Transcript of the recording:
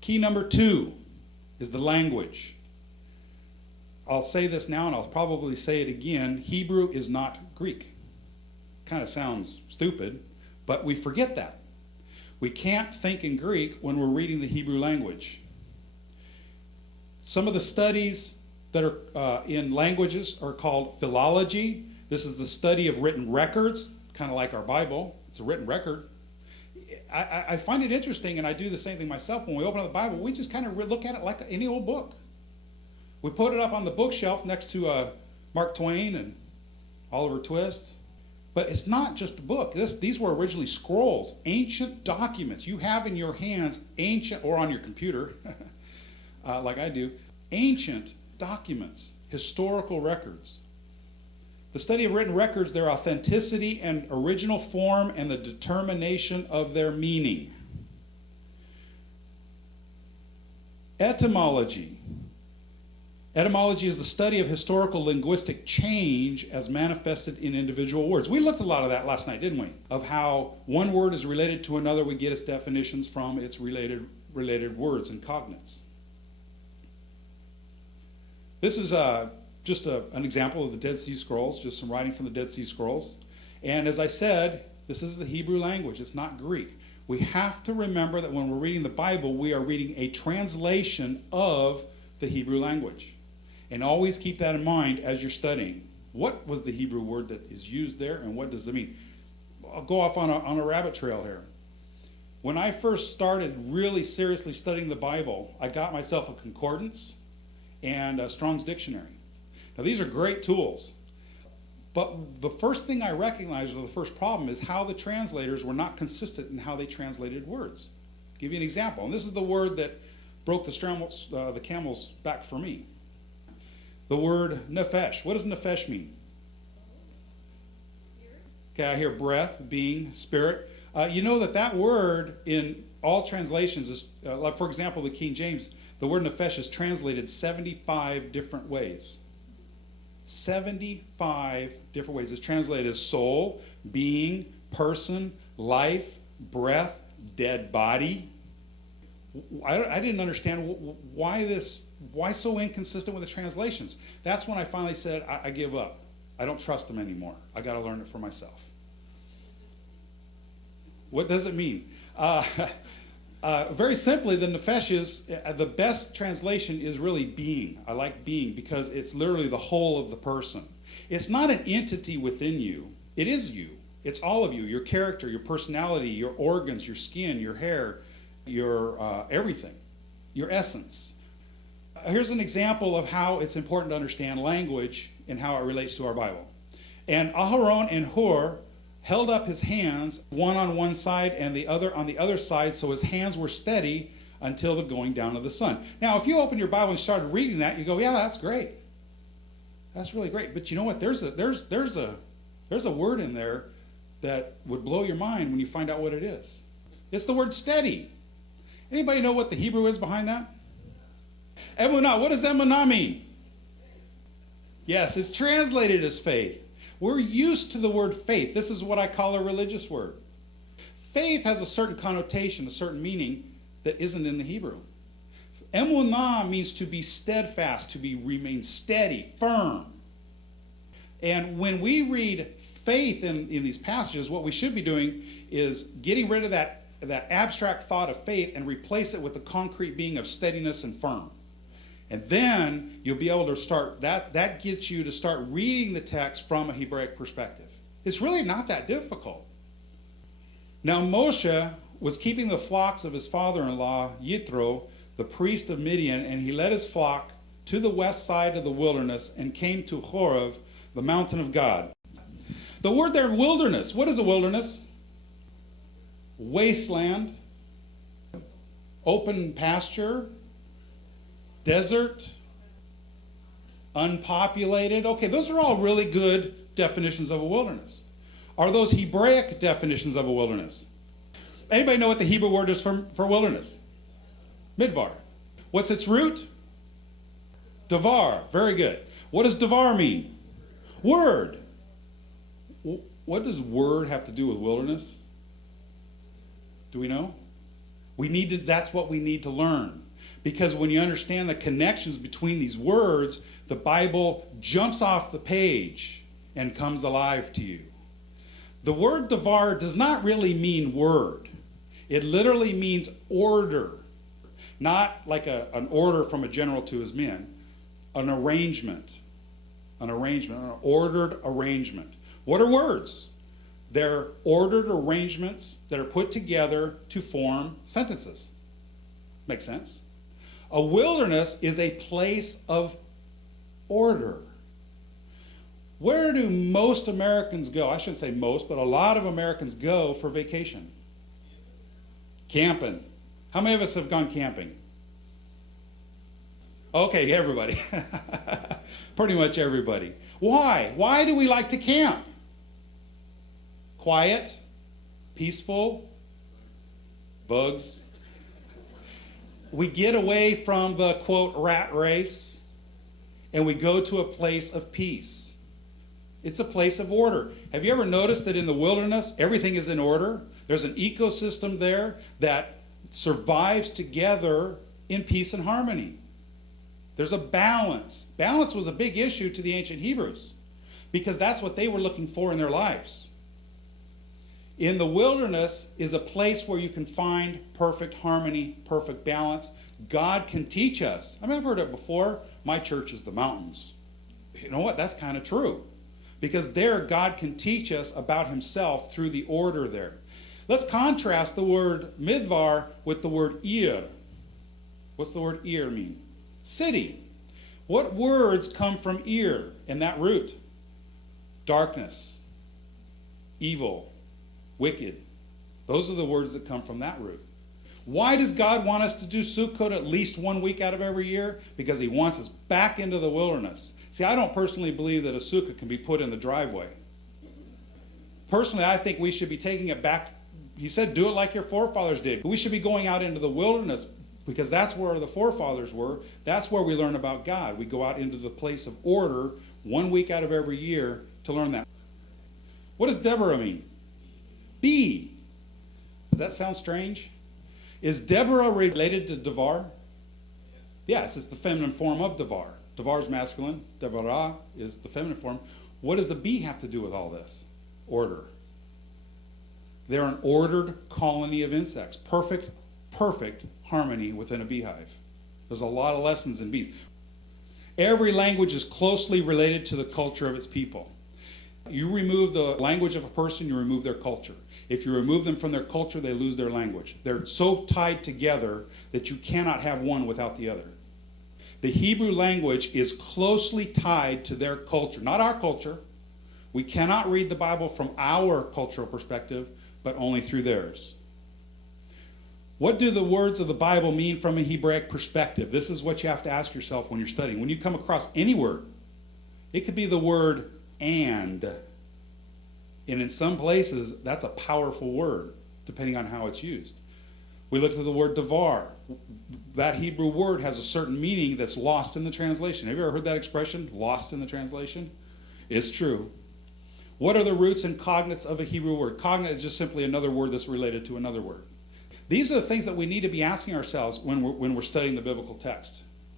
Key number 2 is the language. I'll say this now and I'll probably say it again. Hebrew is not Greek. Kind of sounds stupid, but we forget that. We can't think in Greek when we're reading the Hebrew language. Some of the studies that are in languages are called philology. This is the study of written records, kind of like our Bible. It's a written record. I find it interesting, and I do the same thing myself. When we open up the Bible, we just kind of look at it like any old book. We put it up on the bookshelf next to Mark Twain and Oliver Twist. But it's not just a book. These were originally scrolls, ancient documents. You have in your hands ancient, or on your computer, like I do, ancient documents, historical records. The study of written records, their authenticity and original form, and the determination of their meaning. Etymology. Etymology is the study of historical linguistic change as manifested in individual words. We looked at a lot of that last night, didn't we? Of how one word is related to another. We get its definitions from its related words and cognates. This is just an example of the Dead Sea Scrolls, just some writing from the Dead Sea Scrolls. And as I said, this is the Hebrew language. It's not Greek. We have to remember that when we're reading the Bible, we are reading a translation of the Hebrew language. And always keep that in mind as you're studying. What was the Hebrew word that is used there, and what does it mean? I'll go off on a rabbit trail here. When I first started really seriously studying the Bible, I got myself a concordance and a Strong's Dictionary. Now these are great tools, but the first thing I recognized, or the first problem, is how the translators were not consistent in how they translated words. I'll give you an example, and this is the word that broke the camel's back for me. The word nephesh. What does nephesh mean? Okay, I hear breath, being, spirit. You know that word in all translations is, like for example, the King James, the word nephesh is translated 75 different ways. 75 different ways. It's translated as soul, being, person, life, breath, dead body. I didn't understand why so inconsistent with the translations. That's when I finally said, I give up. I don't trust them anymore. I got to learn it for myself. What does it mean? Very simply, the nephesh is, the best translation is really being. I like being because it's literally the whole of the person. It's not an entity within you. It is you. It's all of you, your character, your personality, your organs, your skin, your hair, your everything, your essence. Here's an example of how it's important to understand language and how it relates to our Bible. And Aharon and Hur held up his hands, one on one side and the other on the other side, so his hands were steady until the going down of the sun. Now, if you open your Bible and started reading that, you go, yeah, that's great. That's really great. But you know what? There's a word in there that would blow your mind when you find out what it is. It's the word steady. Anybody know what the Hebrew is behind that? Emunah. What does emunah mean? Yes, it's translated as faith. We're used to the word faith. This is what I call a religious word. Faith has a certain connotation, a certain meaning that isn't in the Hebrew. Emunah means to be steadfast, to remain steady, firm. And when we read faith in these passages, what we should be doing is getting rid of that abstract thought of faith and replace it with the concrete being of steadiness and firm. And then you'll be able to start, that gets you to start reading the text from a Hebraic perspective. It's really not that difficult. Now Moshe was keeping the flocks of his father-in-law, Yitro, the priest of Midian, and he led his flock to the west side of the wilderness and came to Horeb, the mountain of God. The word there, wilderness, what is a wilderness? Wasteland, open pasture, desert, unpopulated. Okay, those are all really good definitions of a wilderness. Are those Hebraic definitions of a wilderness? Anybody know what the Hebrew word is for wilderness? Midbar. What's its root? Davar. Very good. What does davar mean? Word. What does word have to do with wilderness? Do we know? That's what we need to learn. Because when you understand the connections between these words, the Bible jumps off the page and comes alive to you. The word devar does not really mean word. It literally means order. Not like an order from a general to his men. An arrangement. An ordered arrangement. What are words? They're ordered arrangements that are put together to form sentences. Makes sense? A wilderness is a place of order. Where do most Americans go? I shouldn't say most, but a lot of Americans go for vacation. Camping. How many of us have gone camping? Okay, everybody. Pretty much everybody. Why? Why do we like to camp? Quiet, peaceful, bugs. We get away from the, quote, rat race, and we go to a place of peace. It's a place of order. Have you ever noticed that in the wilderness, everything is in order? There's an ecosystem there that survives together in peace and harmony. There's a balance. Balance was a big issue to the ancient Hebrews because that's what they were looking for in their lives. In the wilderness is a place where you can find perfect harmony, perfect balance. God can teach us. I mean, I've heard it before. My church is the mountains. You know what? That's kind of true. Because there, God can teach us about himself through the order there. Let's contrast the word midvar with the word ir. What's the word ir mean? City. What words come from ir in that root? Darkness, evil, wicked. Those are the words that come from that root. Why does God want us to do Sukkot at least 1 week out of every year? Because he wants us back into the wilderness. See, I don't personally believe that a sukkah can be put in the driveway. Personally, I think we should be taking it back. He said, do it like your forefathers did. We should be going out into the wilderness because that's where the forefathers were. That's where we learn about God. We go out into the place of order 1 week out of every year to learn that. What does Deborah mean? Be. Does that sound strange? Is Deborah related to Devar? Yes, it's the feminine form of Devar. Devar is masculine. Deborah is the feminine form. What does the bee have to do with all this? Order. They're an ordered colony of insects. Perfect harmony within a beehive. There's a lot of lessons in bees. Every language is closely related to the culture of its people. You remove the language of a person, you remove their culture. If you remove them from their culture, they lose their language. They're so tied together that you cannot have one without the other. The Hebrew language is closely tied to their culture, not our culture. We cannot read the Bible from our cultural perspective, but only through theirs. What do the words of the Bible mean from a Hebraic perspective? This is what you have to ask yourself when you're studying. When you come across any word, it could be the word and in some places, that's a powerful word, depending on how it's used. We looked at the word devar. That Hebrew word has a certain meaning that's lost in the translation. Have you ever heard that expression, lost in the translation? It's true. What are the roots and cognates of a Hebrew word? Cognate is just simply another word that's related to another word. These are the things that we need to be asking ourselves when we're studying the biblical text.